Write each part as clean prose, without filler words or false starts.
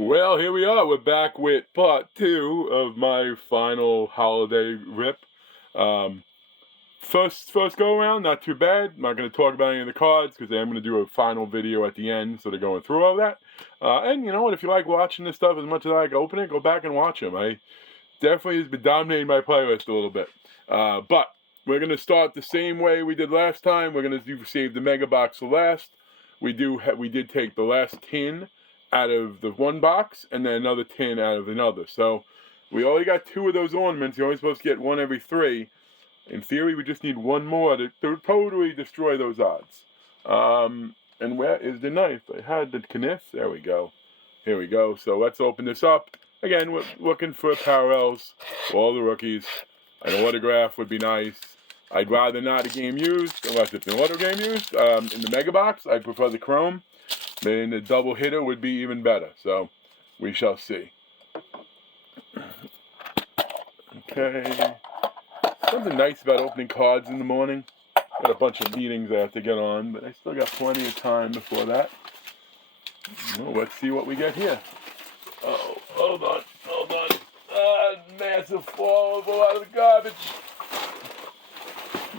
Well, here we are. We're back with part 2 of my final holiday rip. Um, first go around, not too bad. I'm not going to talk about any of the cards because I am going to do a final video at the end, so they're going through all that. And you know what? If you like watching this stuff as much as I like opening it, go back and watch them. I definitely has been dominating my playlist a little bit. But we're going to start the same way we did last time. We're going to save the mega box for last. We did take the last tin out of the one box and then another tin out of another. So we only got 2 of those ornaments. You're only supposed to get 1 every 3. In theory, we just need 1 more to totally destroy those odds. And where is the knife? I had the knife. There we go. Here we go. So let's open this up. Again, we're looking for parallels for all the rookies. An autograph would be nice. I'd rather not a game used, unless it's an auto game used. In the mega box, I prefer the chrome. Then the double hitter would be even better. So we shall see. Okay. Something nice about opening cards in the morning. Got a bunch of meetings I have to get on, but I still got plenty of time before that. Well, let's see what we get here. Oh, hold on. Massive fall of a lot of the garbage.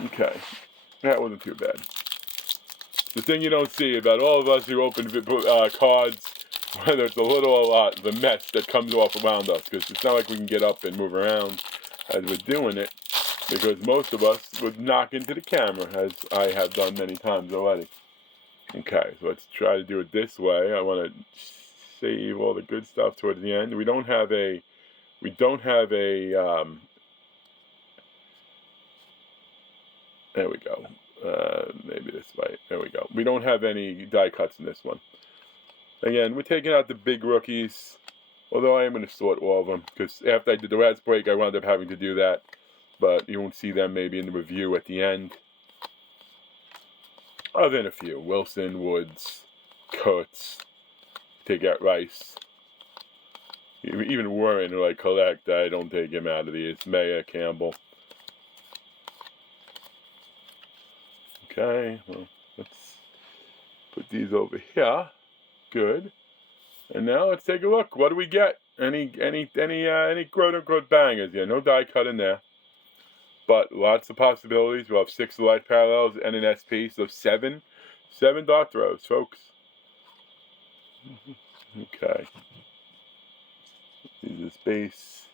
Okay, that wasn't too bad. The thing you don't see about all of us who open cards, whether it's a little or a lot, the mess that comes off around us, because it's not like we can get up and move around as we're doing it, because most of us would knock into the camera, as I have done many times already. Okay, so let's try to do it this way. I want to save all the good stuff towards the end. We don't have a there we go. Maybe this way. There we go. We don't have any die cuts in this one. Again, we're taking out the big rookies, although I am going to sort all of them, because after I did the last break, I wound up having to do that, but you won't see them maybe in the review at the end. Other than a few. Wilson, Woods, Kurtz, take out Rice. Even Warren, who I collect, I don't take him out of these. Maya, Campbell. Okay, well, let's put these over here. Good. And now let's take a look. What do we get? Any quote-unquote bangers? Yeah, no die cut in there. But lots of possibilities. We'll have 6 light parallels and an SP, so 7 dart throws, folks. Okay. This is base.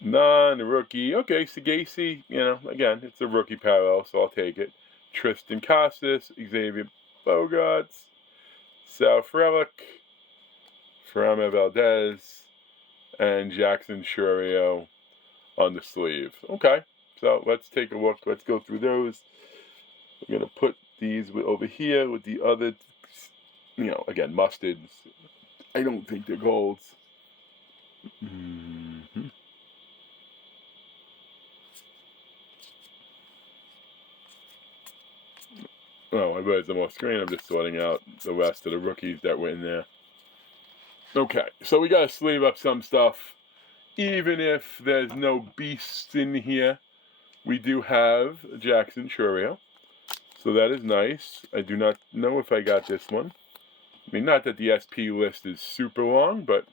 Non-rookie. Okay, Sagasi, you know, again, it's a rookie parallel, so I'll take it. Tristan Casas, Xavier Bogarts, Sal Frelick, Fermin Valdez, and Jackson Churio on the sleeve. Okay, so let's take a look. Let's go through those. We're going to put these over here with the other, you know, again, mustards. I don't think they're golds. Oh, I realized I'm off screen. I'm just sorting out the rest of the rookies that were in there. Okay, so we got to sleeve up some stuff. Even if there's no beasts in here, we do have Jackson Churio. So that is nice. I do not know if I got this one. I mean, not that the SP list is super long, but,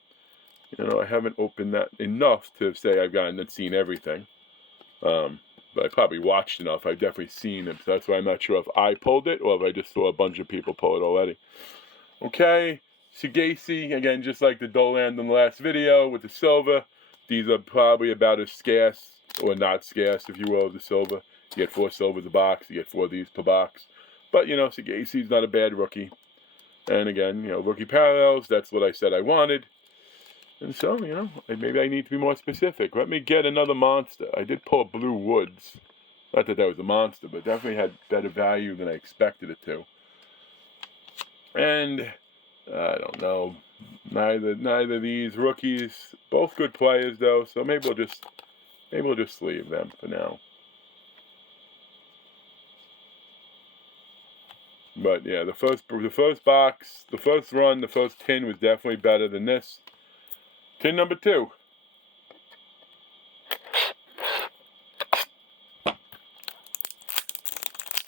you know, I haven't opened that enough to say I've gotten and seen everything. But I probably watched enough. I've definitely seen it. So that's why I'm not sure if I pulled it or if I just saw a bunch of people pull it already. Okay, Sagasi, again, just like the Doland in the last video with the silver. These are probably about as scarce, or not scarce, if you will, as the silver. You get 4 silvers a box. You get 4 of these per box. But, you know, Sagasi's not a bad rookie. And again, you know, rookie parallels, that's what I said I wanted. And so, you know, maybe I need to be more specific. Let me get another monster. I did pull a Blue Woods. Not that that was a monster, but definitely had better value than I expected it to. And, I don't know, neither of these rookies, both good players though, so maybe we'll just sleeve them for now. But yeah, the first box, the first run, the first tin was definitely better than this. Tin number 2.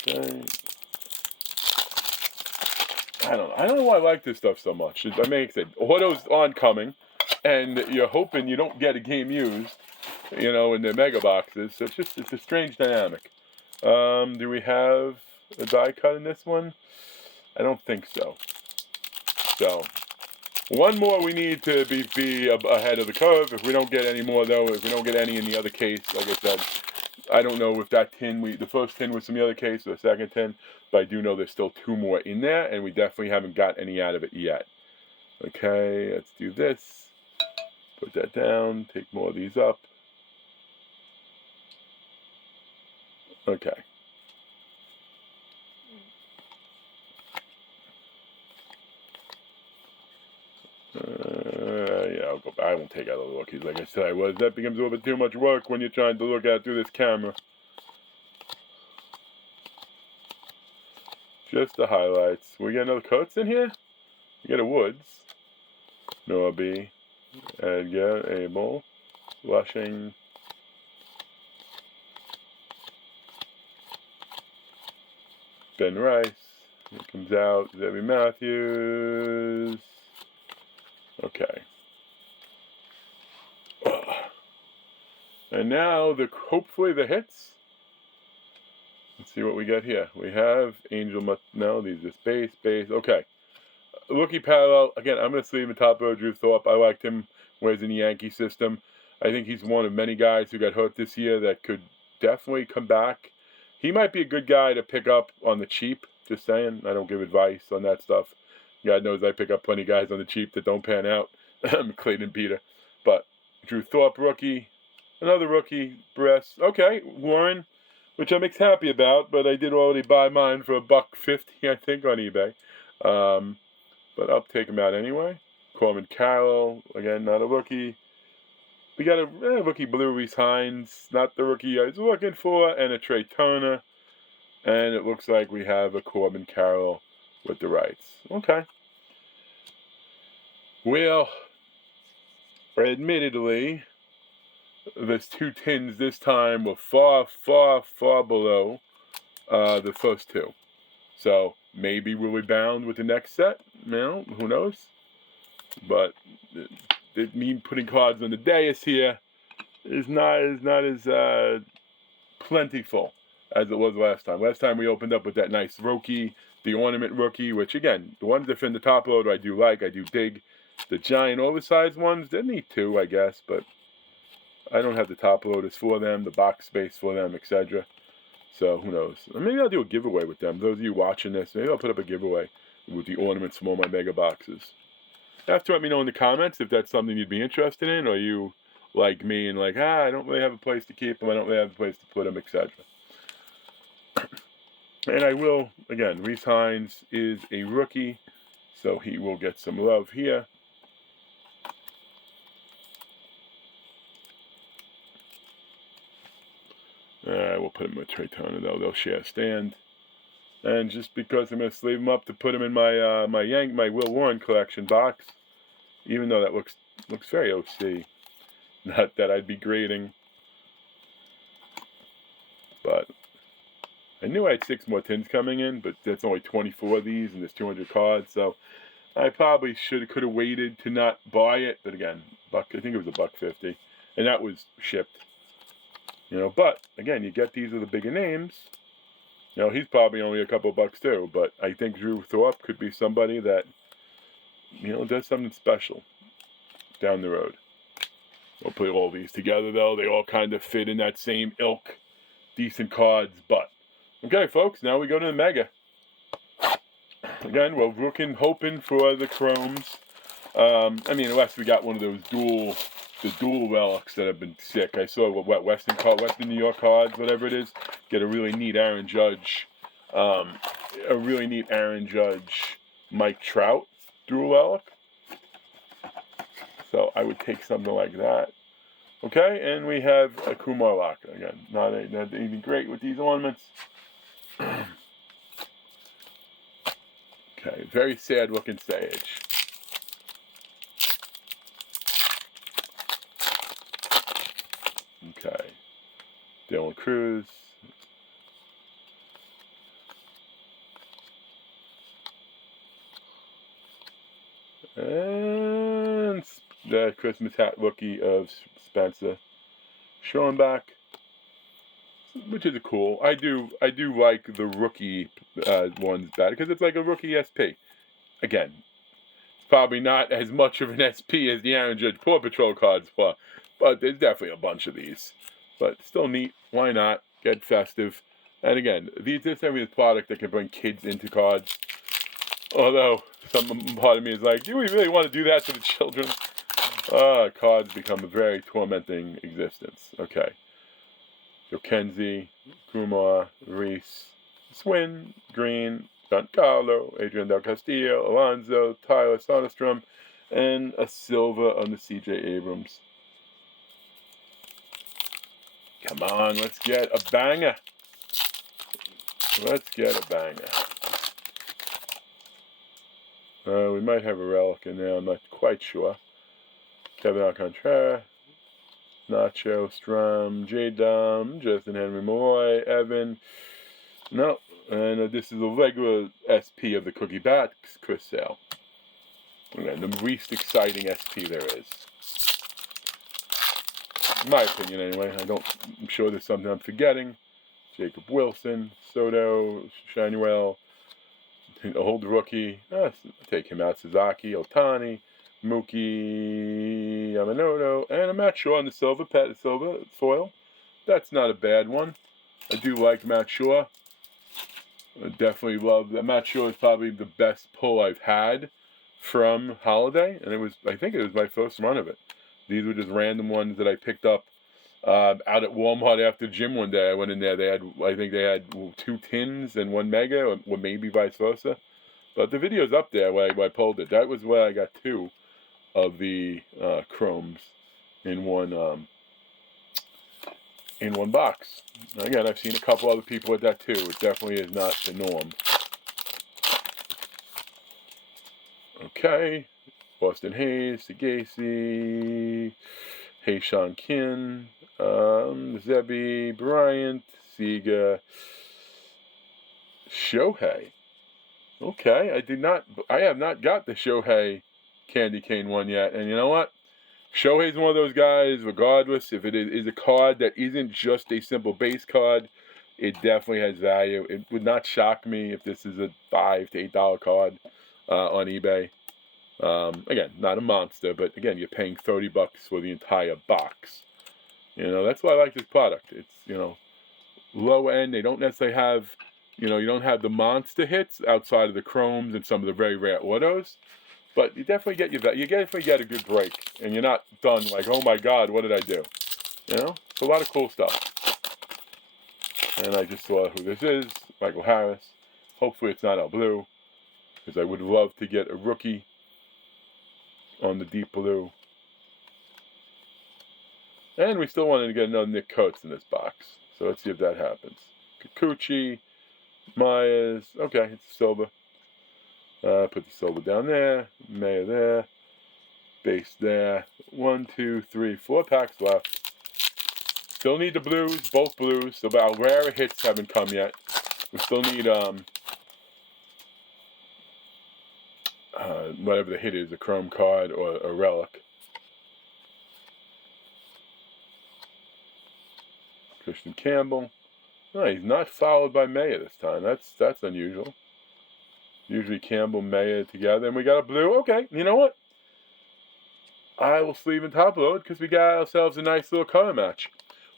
Okay. I don't know why I like this stuff so much. I mean, it's auto's oncoming, and you're hoping you don't get a game used, in the mega boxes. So it's a strange dynamic. Do we have a die cut in this one? I don't think so. So, one more we need to be ahead of the curve. If we don't get any more, though, if we don't get any in the other case, like I said, I don't know if that tin, the first tin was from the other case or the second tin, but I do know there's still 2 more in there, and we definitely haven't got any out of it yet. Okay, let's do this. Put that down, take more of these up. Okay. Yeah, I'll go back. I won't take out all the rookies like I said I was. That becomes a little bit too much work when you're trying to look at through this camera. Just the highlights. We get another Kurtz in here? We get a Woods. Norby. Edgar. Abel. Lushing. Ben Rice. Here comes out. Debbie Matthews. Okay. And now, hopefully the hits. Let's see what we got here. We have Angel. No, these are base. Okay. Rookie parallel. Again, I'm going to sleeve the top row. Drew Thorpe. I liked him when he's in the Yankee system. I think he's one of many guys who got hurt this year that could definitely come back. He might be a good guy to pick up on the cheap. Just saying. I don't give advice on that stuff. God knows I pick up plenty of guys on the cheap that don't pan out. Clayton Peter. But Drew Thorpe, rookie. Another rookie. Bress. Okay. Warren, which I'm happy about, but I did already buy mine for $1.50, I think, on eBay. But I'll take him out anyway. Corbin Carroll, again, not a rookie. We got a rookie Blue Reese Hines, not the rookie I was looking for, and a Trey Turner. And it looks like we have a Corbin Carroll with the rights. Okay. Well, admittedly, those 2 tins this time were far, far, far below the first 2. So maybe we'll be bound with the next set. Who knows? But me putting cards on the dais here is not as plentiful as it was last time. Last time we opened up with that nice rookie, the ornament rookie, which again, the ones that fit in the top load I do like, I do dig. The giant oversized ones, they need 2, I guess, but I don't have the top loaders for them, the box space for them, etc. So who knows? Maybe I'll do a giveaway with them. Those of you watching this, maybe I'll put up a giveaway with the ornaments from all my mega boxes. You have to let me know in the comments if that's something you'd be interested in, or you like me and like, I don't really have a place to keep them, I don't really have a place to put them, etc. And I will, again, Reese Hines is a rookie, so he will get some love here. We'll put him with Trey Turner, though. They'll share a stand. And just because I'm going to sleeve him up to put him in my my Will Warren collection box, even though that looks very OC. Not that I'd be grading, but I knew I had 6 more tins coming in, but that's only 24 of these, and there's 200 cards, so I probably could have waited to not buy it. But again, I think it was $1.50, and that was shipped. But again, you get these are the bigger names. He's probably only a couple bucks too, but I think Drew Thorpe could be somebody that, does something special down the road. We'll put all these together, though. They all kind of fit in that same ilk. Decent cards, but. Okay, folks, now we go to the Mega. Again, we're hoping for the Chromes. Unless we got one of those dual relics that have been sick. I saw Western New York cards, whatever it is, get a really neat Aaron Judge, Mike Trout dual relic. So I would take something like that. Okay, and we have a Kumar Laka again. Not anything great with these ornaments. Okay, very sad looking Sage. Okay, Dylan Cruz. the Christmas hat rookie of Spencer Schoenbach, which is cool. I do like the rookie ones better because it's like a rookie SP. Again, probably not as much of an SP as the Aaron Judge Paw Patrol cards, but there's definitely a bunch of these. But still neat. Why not? Get festive. And again, this is a product that can bring kids into cards. Although, some part of me is like, do we really want to do that to the children? Cards become a very tormenting existence. Okay. Jokenzie, Kumar, Reese, Swin, Green, Giancarlo, Adrian Del Castillo, Alonso, Tyler Soderstrom, and a silver on the C.J. Abrams. Come on, let's get a banger. Let's get a banger. We might have a relic in there, I'm not quite sure. Kevin Alcantara, Nacho, Strum, J-Dum, Justin Henry Malloy, Evan. No, and this is a regular SP of the Cookie Bats, Chris Sale. Again, the least exciting SP there is. In my opinion, anyway. I'm sure there's something I'm forgetting. Jacob Wilson, Soto, Shanuel, old rookie. Take him out. Sasaki, Otani, Mookie, Yamamoto, and a Matt Shaw on the silver foil. That's not a bad one. I do like Matt Shaw. I definitely love that. Matt Shaw is probably the best pull I've had from Holiday, and I think it was my first run of it. These were just random ones that I picked up out at Walmart after the gym one day. I went in there. I think they had 2 tins and 1 mega, or maybe vice versa. But the video's up there where I pulled it. That was where I got 2 of the chromes in one box. Again, I've seen a couple other people with that too. It definitely is not the norm. Okay. Boston Hayes, Sagasi, Hayshawn Kin, Zebby, Bryant, Sega, Shohei. Okay, I have not got the Shohei candy cane one yet. And you know what? Shohei's one of those guys, regardless if it is a card that isn't just a simple base card, it definitely has value. It would not shock me if this is a $5 to $8 card on eBay. Again, not a monster, but again, you're paying $30 for the entire box. That's why I like this product. It's, low end. They don't necessarily have, you don't have the monster hits outside of the chromes and some of the very rare autos. But you definitely get a good break, and you're not done like, oh my God, what did I do? It's a lot of cool stuff. And I just saw who this is, Michael Harris. Hopefully it's not El Blue, because I would love to get a rookie on the deep blue. And we still wanted to get another Nick Kurtz in this box, so let's see if that happens. Kikuchi, Myers, okay, it's silver. Put the silver down there, Mayor there, base there. 1, 2, 3, 4 packs left. Still need the blues, both blues. So our rare hits haven't come yet. We still need whatever the hit is, a chrome card or a relic. Christian Campbell. No, he's not followed by Mayer this time. That's unusual. Usually Campbell, Mayer together. And we got a blue. Okay, you know what? I will sleeve and top load because we got ourselves a nice little color match.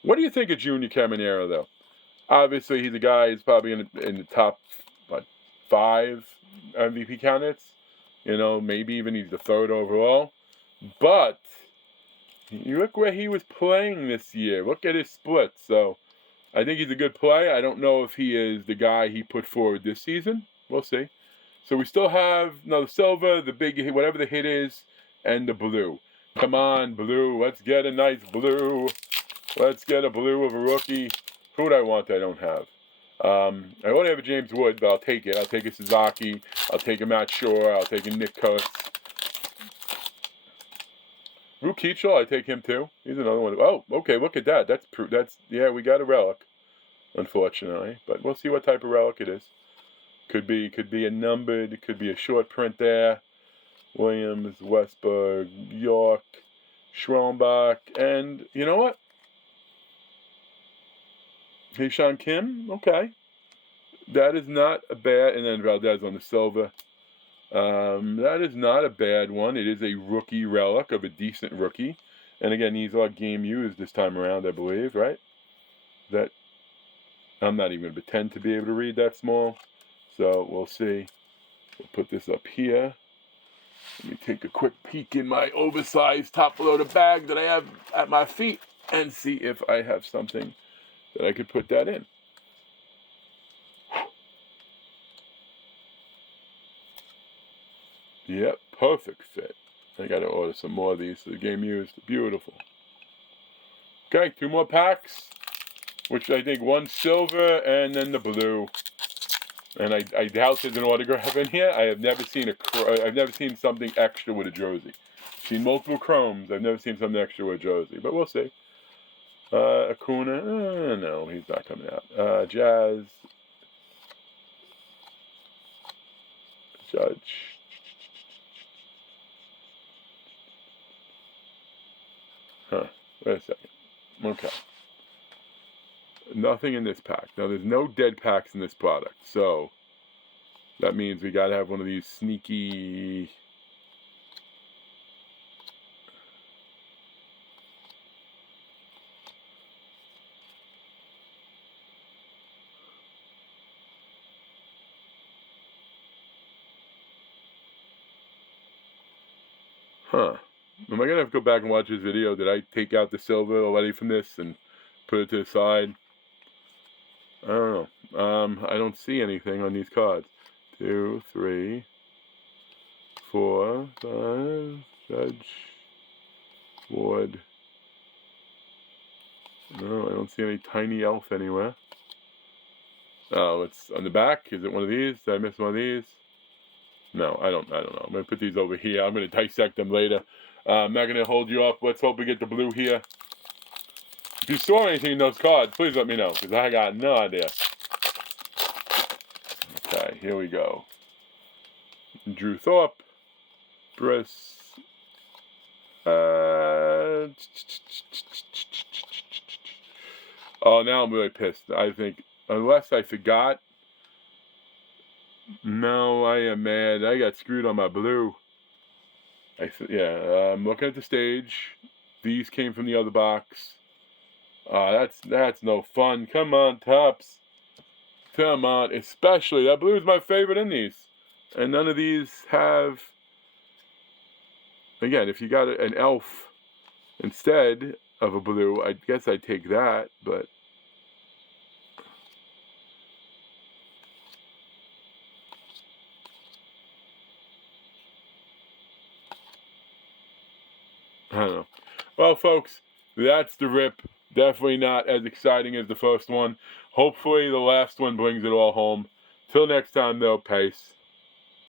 What do you think of Junior Caminero, though? Obviously, he's a guy who's probably in the top 5 MVP candidates. Maybe even he's the 3rd overall. But you look where he was playing this year. Look at his splits. So I think he's a good play. I don't know if he is the guy he put forward this season. We'll see. So we still have the silver, the big hit, whatever the hit is, and the blue. Come on, blue. Let's get a nice blue. Let's get a blue of a rookie. Who would I want that I don't have? I only have a James Wood, but I'll take it. I'll take a Sasaki. I'll take a Matt Shore. I'll take a Nick Kurtz. Drew Keachel, I take him too. He's another one. Oh, okay, look at that. Yeah, we got a relic, unfortunately. But we'll see what type of relic it is. Could be a numbered, it could be a short print there. Williams, Westberg, York, Schwellenbach, and you know what? Haeshan Kim, okay. That is not a bad, and then Valdez on the silver. That is not a bad one. It is a rookie relic of a decent rookie. And again, these are game used this time around, I believe, right? That I'm not even going to pretend to be able to read that small. So we'll see. We'll put this up here. Let me take a quick peek in my oversized top-loaded bag that I have at my feet and see if I have something that I could put that in. Yep, perfect fit. I gotta order some more of these for the game used. Beautiful. Okay, 2 more packs, which I think one's silver and then the blue. And I doubt there's an autograph in here. I have never seen I've never seen something extra with a jersey. I've seen multiple chromes. I've never seen something extra with a jersey, but we'll see. Acuna, no, he's not coming out. Jazz, Judge. Huh, wait a second. Okay. Nothing in this pack. Now, there's no dead packs in this product, so that means we gotta have one of these sneaky... Huh. Am I gonna have to go back and watch this video? Did I take out the silver already from this and put it to the side? I don't know. I don't see anything on these cards. 2, 3, 4, 5, Judge, Ward. No, I don't see any tiny elf anywhere. Oh, it's on the back. Is it one of these? Did I miss one of these? No, I don't know. I'm gonna put these over here. I'm gonna dissect them later. I'm not gonna hold you up. Let's hope we get the blue here. If you saw anything in those cards, please let me know, because I got no idea. Okay, here we go. Drew Thorpe. Briss. Oh, now I'm really pissed. I think, unless I forgot. No, I am mad. I got screwed on my blue. I'm looking at the stage. These came from the other box. That's no fun. Come on, Topps. Come on. Especially, that blue is my favorite in these. And none of these have... Again, if you got an elf instead of a blue, I guess I'd take that, but... I don't know. Well, folks, that's the rip. Definitely not as exciting as the first one. Hopefully the last one brings it all home. Till next time, though, peace.